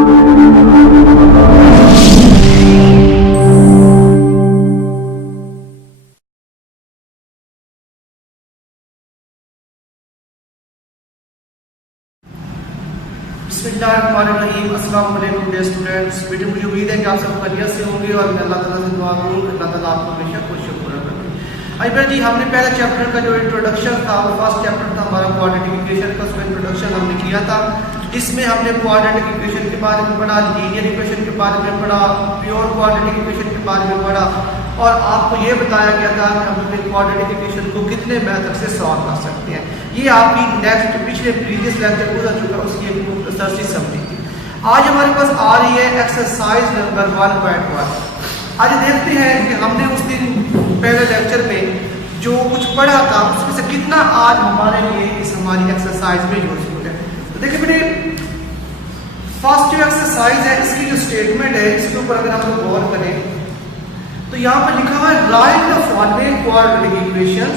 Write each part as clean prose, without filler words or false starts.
अस्सलाम वालेकुम dear students. बेटे मुझे उम्मीद है कि आप सब खैरियत से होंगे और मैं अल्लाह ताला से दुआ करूँ अल्लाह ताला आपको हमेशा खुश पूरा रखे। अभी जी हमने पहले चैप्टर का जो इंट्रोडक्शन था वो फर्स्ट चैप्टर था हमारा क्वाड्रेटिक इक्वेशन का, उसका इंट्रोडक्शन हमने किया था। इसमें हमने क्वाड्रेटिक इक्वेशन के बारे में पढ़ा, लीनियर इक्वेशन के बारे में पढ़ा, प्योर क्वाड्रेटिक इक्वेशन के बारे में पढ़ा और आपको ये बताया गया था कि हम अपने क्वाड्रेटिक इक्वेशन को कितने मेथड से सॉल्व कर सकते हैं। ये आपकी नेक्स्ट पिछले प्रीवियस लेक्चर गुजर चुका, उसकी एक मुख्तसर सी समरी थी। आज हमारे पास आ रही है एक्सरसाइज नंबर 1.1। आज देखते हैं कि हमने उस दिन पहले लेक्चर में जो कुछ पढ़ा था उसमें से कितना आज हमारे लिए इस हमारी एक्सरसाइज में यूजफुल है। तो देखिए बेटे, फर्स्ट जो एक्सरसाइज है इसकी जो स्टेटमेंट है इसके ऊपर अगर हम लोग गौर करें तो यहाँ पर लिखा हुआ है right the following quadratic equations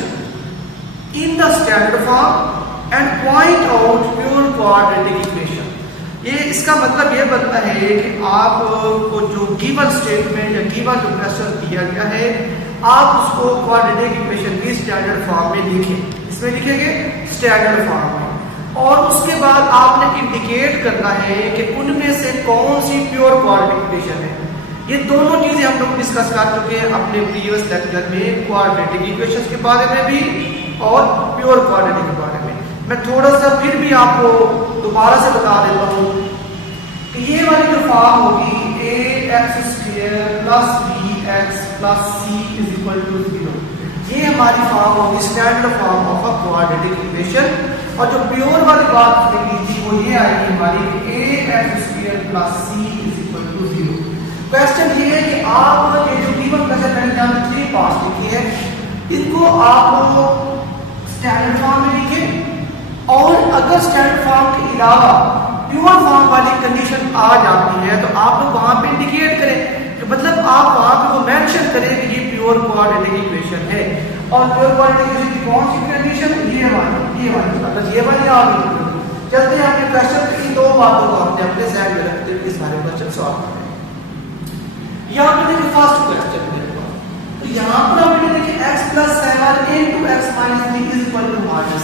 in the standard form and point out pure quadratic equation. ये इसका मतलब ये बनता है कि आपको जो गिवन स्टेटमेंट या गिवन जो क्वेश्चन दिया गया है आप उसको क्वाड्रेटिक इक्वेशन की स्टैंडर्ड फॉर्म में लिखें। इसमें लिखेंगे स्टैंडर्ड फॉर्म में और उसके बाद आपने इंडिकेट करना है कि उनमें से कौन सी प्योर क्वाड्रेटिक इक्वेशन है। ये दोनों चीजें हम लोग डिस्कस कर चुके हैं अपने प्रीवियस लेक्चर में, क्वाड्रेटिक इक्वेशन के बारे में भी और प्योर क्वाड्रेटिक के बारे में। मैं थोड़ा सा फिर भी आपको दोबारा से बता देता हूँ कि ये वाली जो फॉर्म होगी ax² + bx + c = 0, ये हमारी फॉर्म होगी standard form of a quadratic equation. और जो प्योर वाली बात थी वो ये आएगी हमारी ax² + c = 0। क्वेश्चन ये है कि आप ये जो गिवन क्वेश्चन मैंने यहाँ 3 पार्ट्स लिखी है इनको आप स्टैंडर्ड फॉर्म में लिखें और अगर स्टैंडर्ड फॉर्म के अलावा प्योर फॉर्म वाली कंडीशन आ जाती है तो आप लोग वहां पे इंडिकेट करें कि मतलब आप वहां पे वो मेंशन करें कि ये प्योर क्वाड्रेटिक इक्वेशन है। और प्योर क्वाड्रेटिक इक्वेशन की कौन सी कंडीशन? ये वाली आ गई। चलते हैं आपके क्वेश्चन की दो बातों को हमने अपने साइड में रखते हुए सारे क्वेश्चन सॉल्व करें। यहाँ पे देखिए फर्स्ट क्वेश्चन मेरे पास, तो यहाँ पर आपने देखिए x + 7 × x - 3 =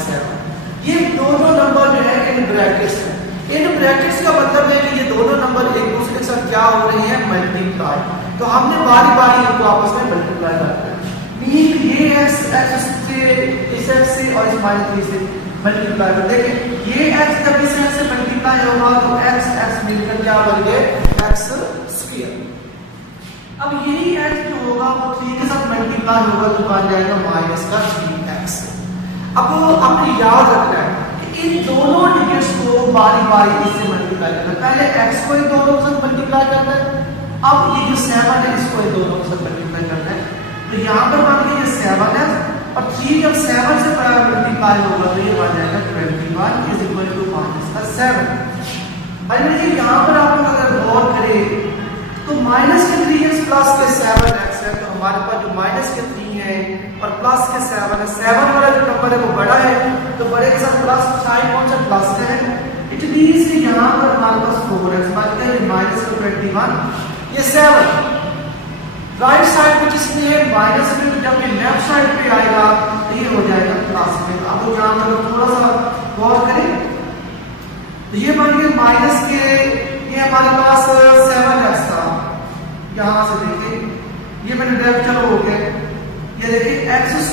-7। ये दोनों नंबर जो है इन ब्रैकेट्स हैं। इन ब्रैकेट्स का मतलब है कि ये दोनों नंबर एक दूसरे के साथ क्या हो रहे हैं? मल्टीप्लाई। तो हमने बारी बारी इनको आपस में मल्टीप्लाई करना है। मीन ये x से इस x से और इस -3 से मल्टीप्लाई कर देंगे। ये x जब इस x से मल्टीप्लाई होगा तो x मिलकर क्या बन गए? x²। अब यही x जो होगा वो 3 के साथ मल्टीप्लाई होगा तो बन जाएगा -3x। अब आपने याद रखना है कि इन दोनों डिजिट्स को बारी बारी इससे मल्टीप्लाई करना है। पहले x को इन दोनों के साथ मल्टीप्लाई करना है, अब ये जो 7 है इसको इन दोनों के साथ मल्टीप्लाई करना है। तो यहाँ पर बन गया ये 7 है और 3 जब 7 से मल्टीप्लाई होगा तो ये बन जाएगा 21 = -7। अरे जी यहाँ पर आप लोग अगर गौर करें तो -3x + के 7x है, तो हमारे पास जो -3 है और प्लस के 7 है, 7 वाला जो नंबर है वो बड़ा है तो बड़े के साथ प्लस साइन कौन सा प्लस है। इट मींस कि यहाँ पर हमारे पास 4x बनता है, -21 ये 7 राइट साइड पे जिसमें है माइनस में, तो जब ये लेफ्ट साइड पे आएगा तो ये हो जाएगा प्लस में। अब वो यहाँ पर थोड़ा सा गौर करें तो ये बन गया माइनस के, ये हमारे पास 7x था, यहाँ से देखिए ये मैंने लेफ्ट चलो हो गया। ये देखिए x²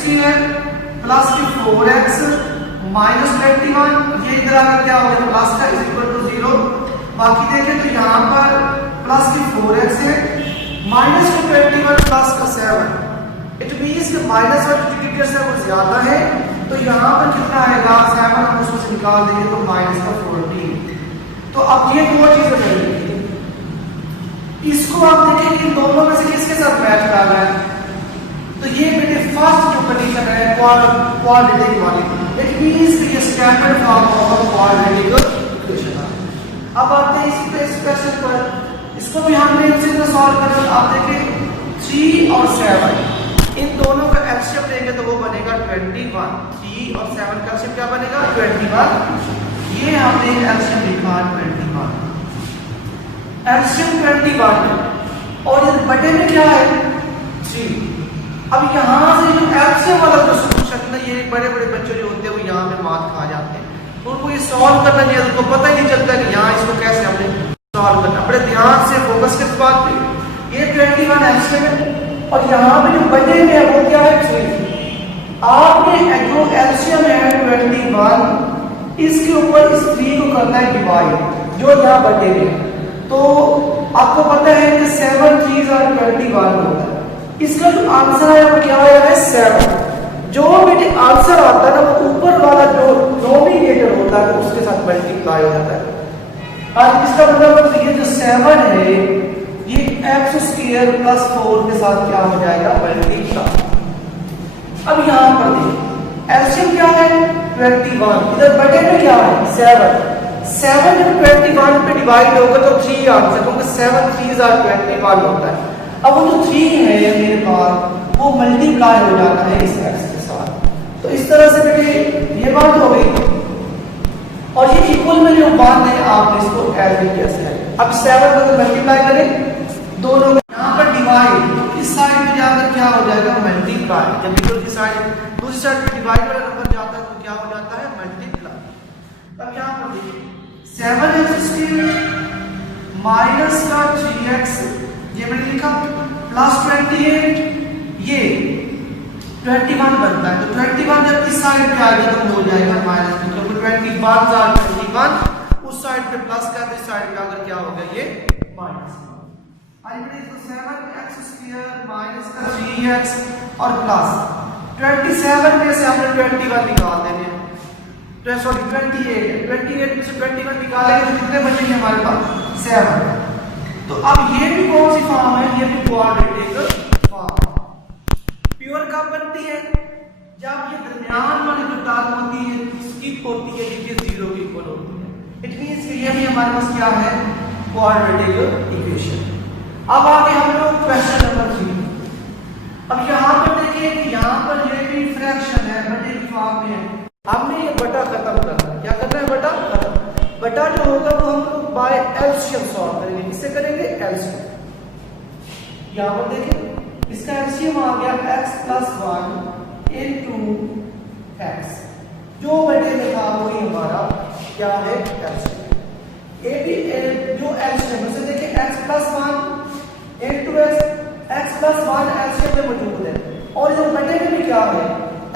प्लस की 4x -21, ये इधर आकर क्या हो गया प्लस का =0। बाकी देखें तो यहाँ पर प्लस की 4x है -21 प्लस का 7। इट मींस कि माइनस वाली जो डिजिट्स है वो ज्यादा है, तो यहाँ पर कितना आएगा 7 हम उसमें से निकाल देंगे तो -14। तो अब ये दो चीजें बनेंगी। इसको आप देखिए इन दोनों में से किसके साथ मैच कर रहा है, तो ये बेटे फर्स्ट जो कंडीशन है क्वाड्रेटिक वाली, इट मींस कि ये standard form of quadratic equation है। अब आते हैं इस क्वेश्चन पर, इसको भी हमने इसी तरह सॉल्व करना। आप देखिए 3 और 7 इन दोनों का एलसीएम लेंगे तो वो बनेगा 21। 3 और 7 का एलसीएम क्या बनेगा 21। ये हमने एलसीएम लिखा 21। एलसीएम 21 है और इस बटे में क्या है 3। अब यहाँ से जो एलसीएम वाला जो सोल्यूशन है, ये बड़े बड़े बच्चे जो होते हैं वो यहाँ पे मार खा जाते हैं, तो उनको ये सॉल्व करना चाहिए, उनको पता ही नहीं चलता कि यहाँ इसको कैसे हमने सॉल्व करना। बड़े ध्यान से फोकस किस बात पे, ये 21 एलसीएम है और यहाँ पे जो बटे में है वो क्या है 3। आपने जो एलसीएम है 21, इसके ऊपर इस 3 को करना है डिवाइड, जो यहाँ बटे में है। तो आपको पता है कि 7 3s are 21 होता है, इसका जो आंसर है वो क्या है 7। जो भी आंसर आता है ना वो ऊपर वाला जो डिनोमिनेटर होता है उसके साथ मल्टीप्लाई हो जाता है। और इसका मतलब ये जो 7 है ये x² + 4 के साथ क्या हो जाएगा मल्टीप्लाई। अब यहाँ पर देखिए एलसीएम क्या है 21, इधर बटे में क्या है 7 जब 21 पे डिवाइड होगा तो 3 आंसर, क्योंकि 7 3s are 21 होता है। अब वो जो 3 है मेरे पास वो मल्टीप्लाई हो जाता है इस x के साथ। तो इस तरह से बेटे ये बात हो गई और ये इक्वल में जो बात है आपने इसको ऐड कैसे है। अब 7 को मल्टीप्लाई करें दोनों में, यहाँ पर डिवाइड, तो इस साइड में जाकर क्या हो जाएगा मल्टीप्लाई। जब इक्वल की साइड दूसरी साइड पे डिवाइड वाला नंबर जाता है तो क्या हो जाता है मल्टीप्लाई। अब यहाँ पर देखिए 7x² माइनस का 3x, ये मैंने लिखा प्लस 28, ये 21 बनता है। तो 21 जब इस साइड पे आएगा तो हो जाएगा माइनस, क्योंकि 21 उस साइड पे प्लस का, इस साइड पे आकर क्या हो गया ये माइनस। आइए तो 7x² माइनस का 3x और प्लस 27 में से हमने 21 निकाल देने, तो सॉरी 28 में से 21 निकालेंगे तो कितने बचेंगे हमारे पास 7। तो अब ये भी कौन सी फॉर्म है, ये भी क्वाड्रेटिक फॉर्म। प्योर कब बनती है जब ये दरमियान वाली जो टर्म होती है स्किप होती है, ये 0 के इक्वल होती है। इट मींस कि ये भी हमारे पास क्या है क्वाड्रेटिक इक्वेशन। अब आगे हम लोग क्वेश्चन नंबर 3। अब यहाँ पर देखिए कि यहाँ पर ये भी फ्रैक्शन है, बटे की फॉर्म में है। हमने ये बटा खत्म करना है, क्या करना है बटा खत्म। बटा जो होगा वो हम लोग बाय एलसीएम सॉल्व करेंगे। किससे करेंगे एलसीएम। यहाँ पर देखिए इसका एलसीएम आ गया x + 1 * x, जो बटे में था वही हमारा क्या है एलसीएम। ए भी जो एलसीएम उसे देखिए x + 1 * x + 1 एलसीएम में मौजूद है और जो बटे में भी क्या है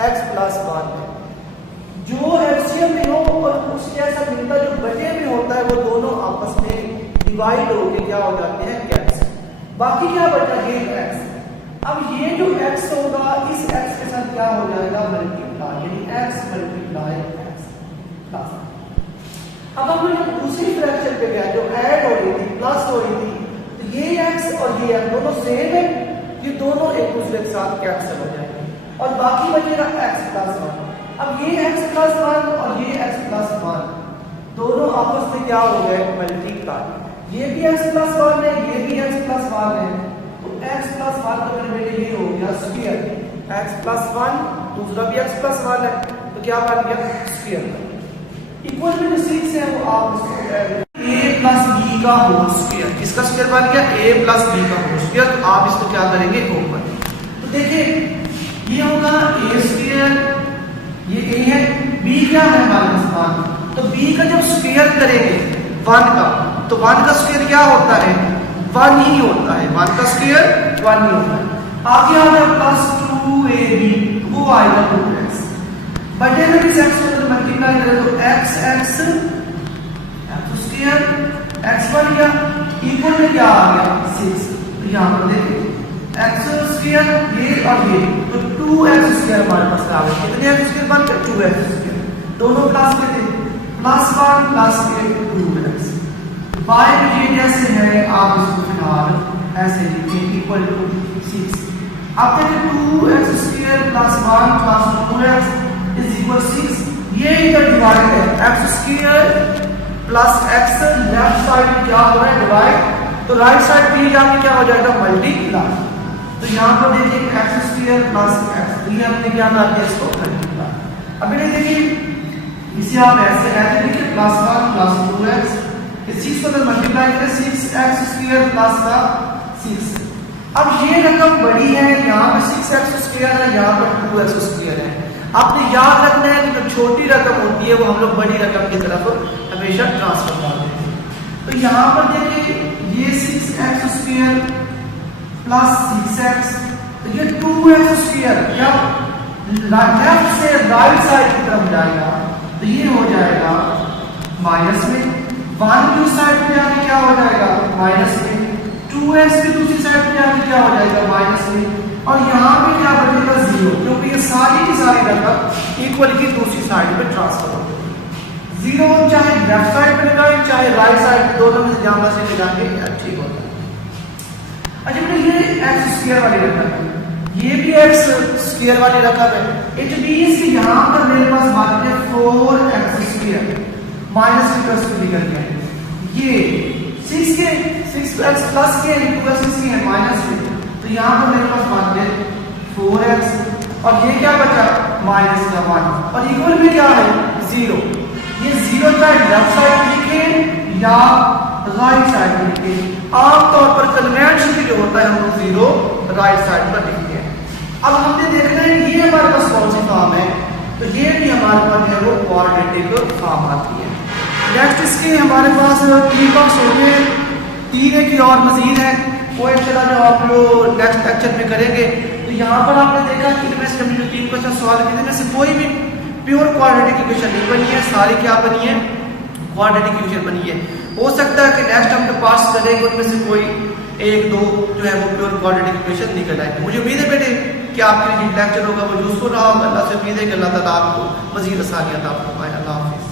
x + 1 है। जो एलसीएम में हो और उस जैसा मिलता जो बटे में होता है वो दोनों आपस में डिवाइड होके क्या हो जाते हैं कैंसिल, बाकी क्या बचा ये x। अब ये जो x होगा इस x के साथ क्या हो जाएगा मल्टीप्लाई, यानी x × x। अब हम लोग दूसरी फ्रैक्शन पे गया जो ऐड हो रही थी प्लस हो रही थी, तो ये x और ये x दोनों सेम है, ये दोनों एक दूसरे के साथ कैंसिल हो जाएंगे और बाकी बचेगा x + 1। अब ये x + 1 और ये x + 1 दोनों आपस में क्या हो गए मल्टीप्लाई। ये भी x + 1 है, ये भी x + 1 है, तो x + 1 तो मेरे ये हो गया स्क्वायर। x + 1 दूसरा भी x + 1 है, तो क्या बन गया स्क्वायर। इक्वल में जो 6 है वो आप इसको a + b का होल स्क्वायर, किसका स्क्वायर बन गया a + b का होल स्क्वायर। तो आप इसको क्या करेंगे ओपन, तो देखिए ये होगा a², ये a है, b क्या है हमारे पास 1, तो b का जब स्क्वायर करेंगे 1 का, तो 1 का स्क्वायर क्या होता है 1 ही होता है, 1 का स्क्वायर 1 ही होता है। आगे आ गया +2ab, वो आएगा 2x, बटे में इस x को मल्टीप्लाई करें तो x स्क्वायर x बन गया, इक्वल में क्या आ गया 6। तो यहाँ पर देखिए x² ये और ये, तो 2x² हमारे पास आ गया। कितने x² बन गए 2x², दोनों प्लस में थे, +1 + 2x। बाय ये जैसे है आप इसको फिलहाल ऐसे लिखें इक्वल टू 6। अब देखिए 2x² + 1 + 2x = 6, ये इधर डिवाइड है x² + x, लेफ्ट साइड में क्या हो रहा है डिवाइड, तो राइट साइड भी जाके क्या हो जाएगा मल्टीप्लाई। तो यहाँ पर देखिए x² + x, ये हमने क्या कर दिया इसको मल्टीप्लाई। अब ये देखिए इसे आप ऐसे लिखिए +1 + 2x इस 6 को अगर मल्टीप्लाई करें 6x² प्लस का 6। अब ये रकम बड़ी है, यहाँ पे 6x² है, यहाँ पर 2x² है। आपने याद रखना है कि जो छोटी रकम होती है वो हम लोग बड़ी रकम की तरफ हमेशा ट्रांसफर कर देते हैं। तो यहाँ पर देखिए ये 6x² प्लस 6x, तो ये 2x² क्या लेफ्ट से राइट साइड की तरफ जाएगा, तो ये हो जाएगा माइनस में, 1 की उस साइड पे जाके क्या हो जाएगा माइनस में, 2x की दूसरी साइड पे जाके क्या हो जाएगा माइनस में, और यहाँ पे क्या बचेगा 0, क्योंकि ये सारी की सारी रकम इक्वल की दूसरी साइड पे ट्रांसफर हो गई। 0 चाहे लेफ्ट साइड पे लगाए चाहे राइट साइड पे, दोनों में से जहां से लगाएंगे ठीक होता है। अच्छा बेटा ये x² वाली रकम है, ये भी x² वाली रकम है। इट मींस कि यहाँ पर मेरे पास बाकी है 4x² माइनस की प्लस को निकल गया, ये 6x प्लस के 2x है माइनस में, तो यहाँ पर मेरे पास बाकी है 4x और ये क्या बचा माइनस का 1 और इक्वल में क्या है 0। ये 0 चाहे लेफ्ट साइड में लिखे या राइट साइड में लिखे, आमतौर पर कन्वेंशन जो होता है हम लोग 0 राइट साइड पर लिखते हैं। अब हमने देखना है ये हमारे पास कौन सी फॉर्म है, तो ये भी हमारे पास है वो क्वाड्रेटिक फॉर्म आती है। नेक्स्ट इसके हमारे पास 3 बॉक्स हो गए, 3 है कि और मजीद है, वो इंशाल्लाह जो आप लोग नेक्स्ट लेक्चर में करेंगे। तो यहाँ पर आपने देखा कि इनमें से हमने जो 3 क्वेश्चन सॉल्व किए इनमें से कोई भी प्योर क्वाड्रेटिक इक्वेशन नहीं बनी है, सारी क्या बनी है क्वाड्रेटिक इक्वेशन बनी है। हो सकता है कि नेक्स्ट हम जो पास करेंगे उनमें से कोई 1-2 जो है वो प्योर क्वाड्रेटिक इक्वेशन निकल आएंगे। मुझे उम्मीद है बेटे कि आपके लिए लेक्चर होगा वो यूजफुल रहा होगा। अल्लाह से उम्मीद है कि अल्लाह ताला आपको मजीद आसानियां अता फरमाए। अल्लाह हाफिज़।